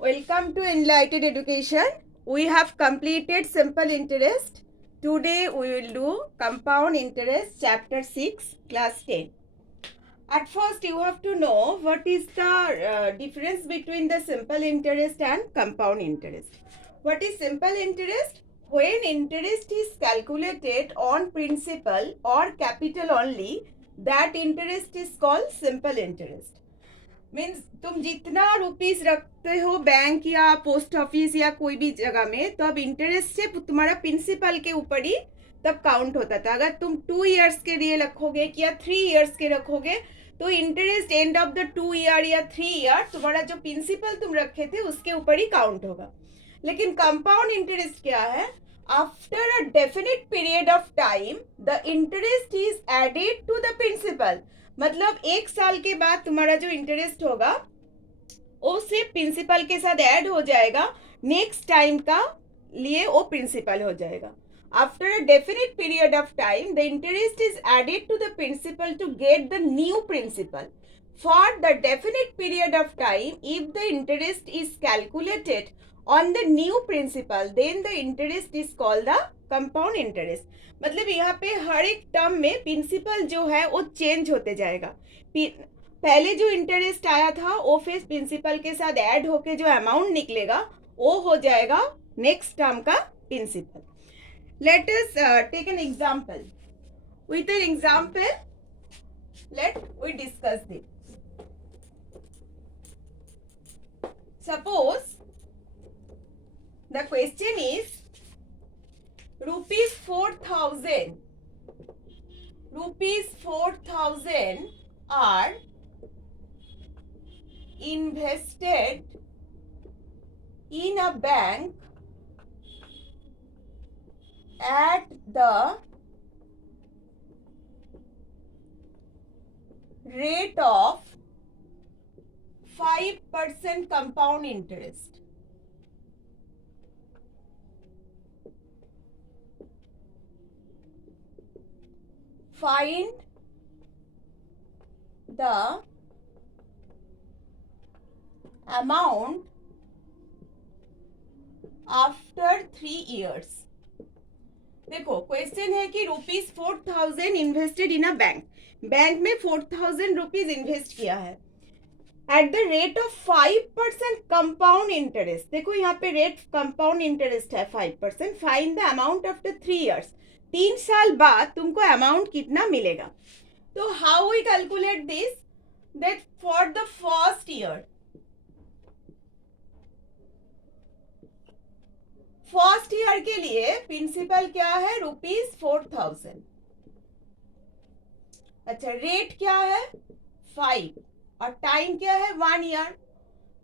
Welcome to Enlightened Education. We have completed simple interest. Today we will do compound interest chapter 6 class 10. At first you have to know what is the difference between the simple interest and compound interest. What is simple interest? When interest is calculated on principal or capital only, that interest is called simple interest. Means तुम जितना rupees रखते हो bank या post office या कोई भी जगह में, तो अब इंटरेस्ट से तुम्हारा प्रिंसिपल के ऊपर ही तब काउंट होता था. अगर तुम 2 इयर्स के लिए रखोगे या 3 इयर्स के रखोगे तो interest and of the 2 year या 3 ईयर तुम्हारा जो प्रिंसिपल तुम रखे थे उसके ऊपर ही काउंट होगा. लेकिन कंपाउंड इंटरेस्ट क्या है? After a definite period of time the interest is added to the principal. मतलब 1 साल के बाद तुम्हारा जो इंटरेस्ट होगा वो सिर्फ प्रिंसिपल के साथ ऐड हो जाएगा, नेक्स्ट टाइम का लिए वो प्रिंसिपल हो जाएगा. After a definite period of time the interest is added to the principal to get the new principal. For the definite period of time if the interest is calculated on the new principal then the interest is called the compound interest. मतलब यहाँ पे हर एक term में principal जो है वो change होते जाएगा. पहले जो इंटरेस्ट आया था वो फिर प्रिंसिपल के साथ ऐड होके जो अमाउंट निकलेगा वो हो जाएगा नेक्स्ट टर्म का principal. Let us take an example. With an example let we discuss this. Suppose the question is ₹4,000 are invested in a bank at the rate of 5% compound interest. Find the amount after 3 years. देखो question है कि ₹4,000 invested in a bank. Bank में 4,000 rupees invest किया है at the rate of 5% compound interest. देखो यहाँ पे rate compound interest है 5%. Find the amount after 3 years. 3 साल बाद तुमको अमाउंट कितना मिलेगा. तो how we calculate this? That for the first year, first year के लिए प्रिंसिपल क्या है? ₹4,000. अच्छा, रेट क्या है? 5 और टाइम क्या है? 1 ईयर.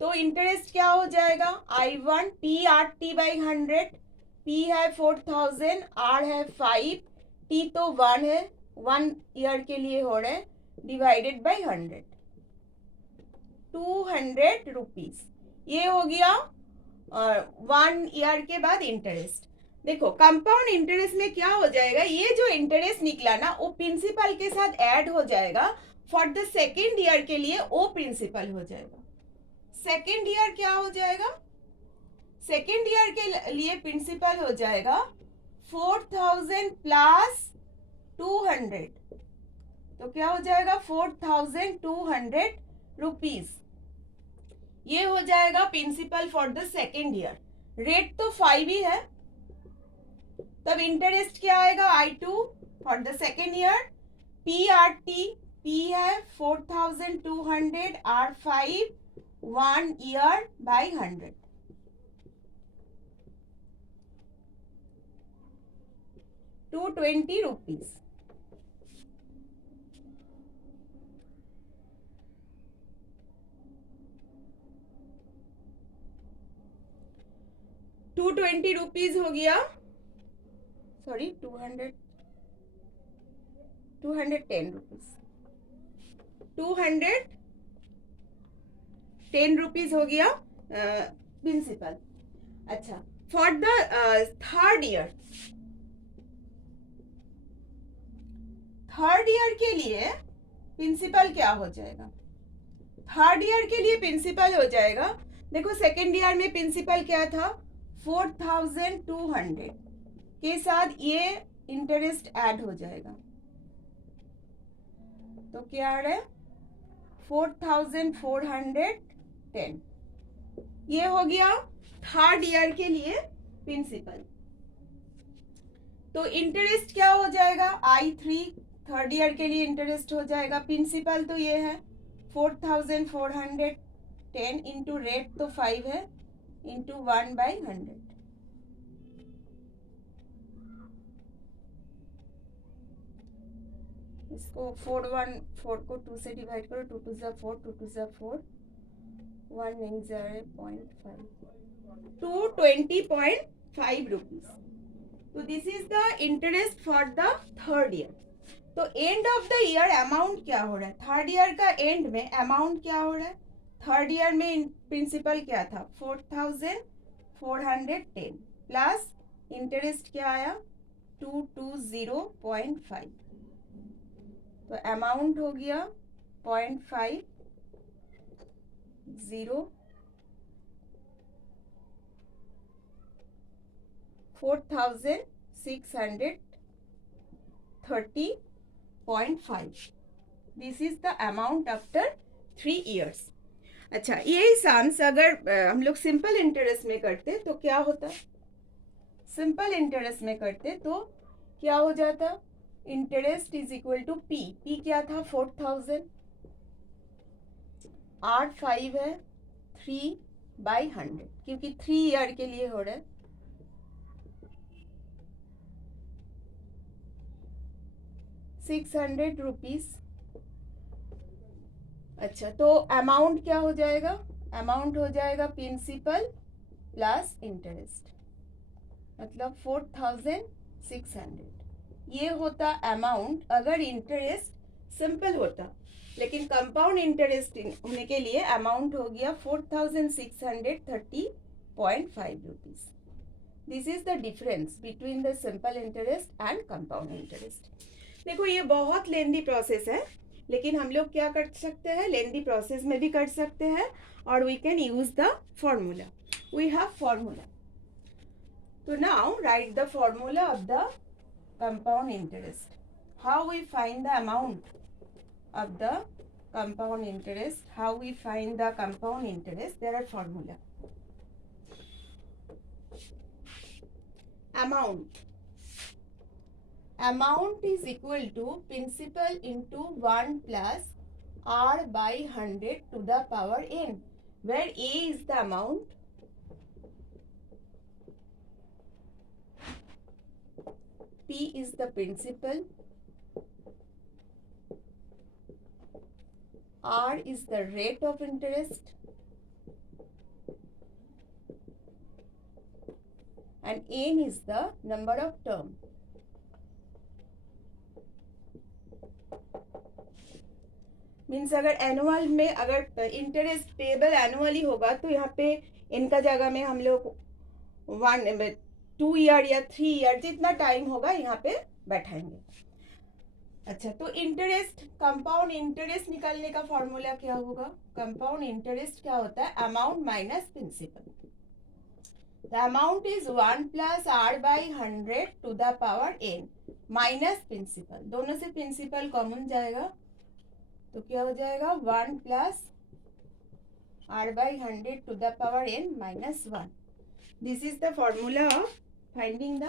तो इंटरेस्ट क्या हो जाएगा? I1 P/100. P है 4,000, R है 5, T तो 1 है, 1 ईयर के लिए हो रहे हैं, डिवाइडेड बाई 100, 200 रुपीज. ये हो गया 1 ईयर के बाद इंटरेस्ट. देखो कंपाउंड इंटरेस्ट में क्या हो जाएगा? ये जो इंटरेस्ट निकला ना वो प्रिंसिपल के साथ ऐड हो जाएगा. फॉर द सेकेंड ईयर के लिए वो प्रिंसिपल हो जाएगा. सेकेंड ईयर क्या हो जाएगा? सेकेंड ईयर के लिए प्रिंसिपल हो जाएगा 4,000 प्लस 200. तो क्या हो जाएगा? 4,200 रुपीज. ये हो जाएगा principal for the second year. Rate तो 5 ही है, तब इंटरेस्ट क्या आएगा? I2 for the second year. P/T, P है 4,200, R5, 1 ईयर बाई 100, 220 रुपीज. ₹220 हो गया. Sorry 210 rupees. 210 रुपीज हो गया प्रिंसिपल. अच्छा, for the third year, third year के लिए प्रिंसिपल क्या हो जाएगा? थर्ड ईयर के लिए प्रिंसिपल हो जाएगा देखो सेकेंड ईयर में प्रिंसिपल क्या था, 4200 के साथ ये इंटरेस्ट ऐड हो जाएगा, तो क्या आ रहा है 4410। ये हो गया थर्ड ईयर के लिए प्रिंसिपल। तो इंटरेस्ट क्या हो जाएगा, I3 थर्ड ईयर के लिए इंटरेस्ट हो जाएगा। प्रिंसिपल तो ये है 4410 इंटू रेट तो 5 है इंटू 1/100। इसको 4 को 2 से डिवाइड करो, 2 2 4, 2 2 4, 1 नहीं जा रहा है 0.5, 220.5 रुपीज। तो this is the interest for the third year. तो end of the year amount क्या हो रहा है, थर्ड ईयर का एंड में अमाउंट क्या हो रहा है, थर्ड ईयर में प्रिंसिपल क्या था 4410 प्लस इंटरेस्ट क्या आया 220.5, तो अमाउंट हो गया 0.50 4630.5। This is the amount after 3 years। अच्छा, यही सम्स अगर हम लोग सिंपल इंटरेस्ट में करते तो क्या होता, सिंपल इंटरेस्ट में करते तो क्या हो जाता, interest is equal to P क्या था 4000, R 5 है 3/100 क्योंकि 3 ईयर के लिए हो रहा है, 600 रुपीज। अच्छा, तो अमाउंट क्या हो जाएगा, अमाउंट हो जाएगा प्रिंसिपल प्लस इंटरेस्ट, मतलब 4600। ये होता अमाउंट अगर इंटरेस्ट सिंपल होता, लेकिन कंपाउंड इंटरेस्ट होने के लिए अमाउंट हो गया 4630.5 rupees. This is the difference between the simple interest and compound interest. देखो ये बहुत लेंदी प्रोसेस है, लेकिन हम लोग क्या कर सकते हैं, लेंदी प्रोसेस में भी कर सकते हैं और we can use the formula. We have formula, तो now write the formula of the compound interest. How we find the amount of the compound interest, how we find the compound interest, there are formula. Amount is equal to principal into 1 plus R/100 to the power n, where A is the amount, P is the principal, R is the rate of interest, and n is the number of term. Means अगर annual में अगर interest payable annually होगा तो यहाँ पे इनका जगह में हम लोग 2 ईयर या 3 ईयर जितना टाइम होगा यहाँ पे बैठाएंगे। अच्छा, तो इंटरेस्ट, कंपाउंड इंटरेस्ट निकालने का फॉर्मूला क्या होगा, कंपाउंड इंटरेस्ट क्या होता है, amount minus principal. The amount is 1 plus R/100 to the power n minus principal, दोनों से प्रिंसिपल कॉमन जाएगा तो क्या हो जाएगा 1 plus R/100 to the power n minus 1। This is the formula of finding the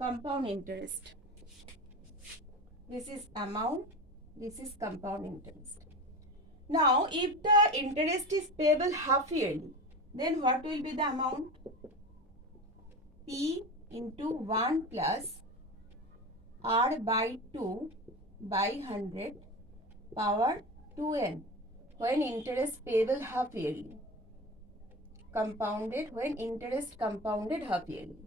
compound interest. This is amount, this is compound interest. Now, if the interest is payable half yearly, then what will be the amount? P into 1 plus R/2/100 power 2n, when interest payable half yearly, compounded, when interest compounded half yearly.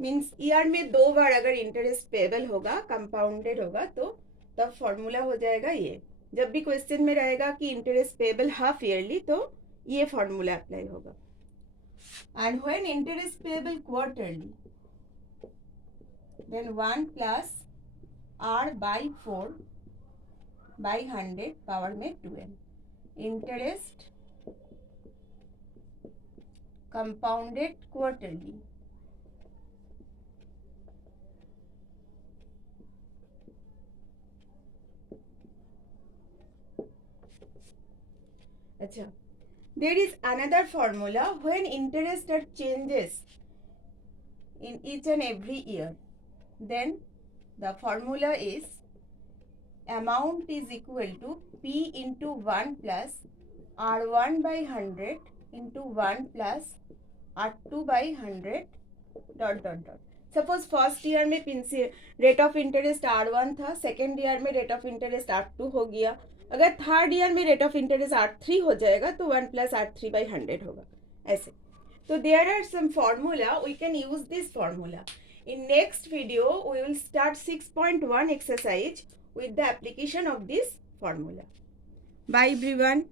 Means year में 2 बार अगर interest payable होगा, compounded होगा, तो तब formula हो जाएगा ये। जब भी क्वेश्चन में रहेगा कि इंटरेस्ट पेबल हाफ ईयरली, तो ये फॉर्मूला अप्लाई होगा। And when interest payable quarterly, then 1 plus r by 4 by 100 power में 2n. Interest compounded quarterly. अच्छा, there is another formula when interest rate changes in each and every year. Then the formula is amount is equal to P into 1 plus R1 by 100 into 1 plus R2 by 100 dot dot dot. Suppose first year में rate of interest R1 था, second year में rate of interest R2 हो गया. अगर third year में rate of interest R3 हो जाएगा तो 1 प्लस R3 बाई 100 होगा, ऐसे. तो there are some formula, we can use this formula. In next video, we will start 6.1 exercise with the application of this formula. Bye everyone.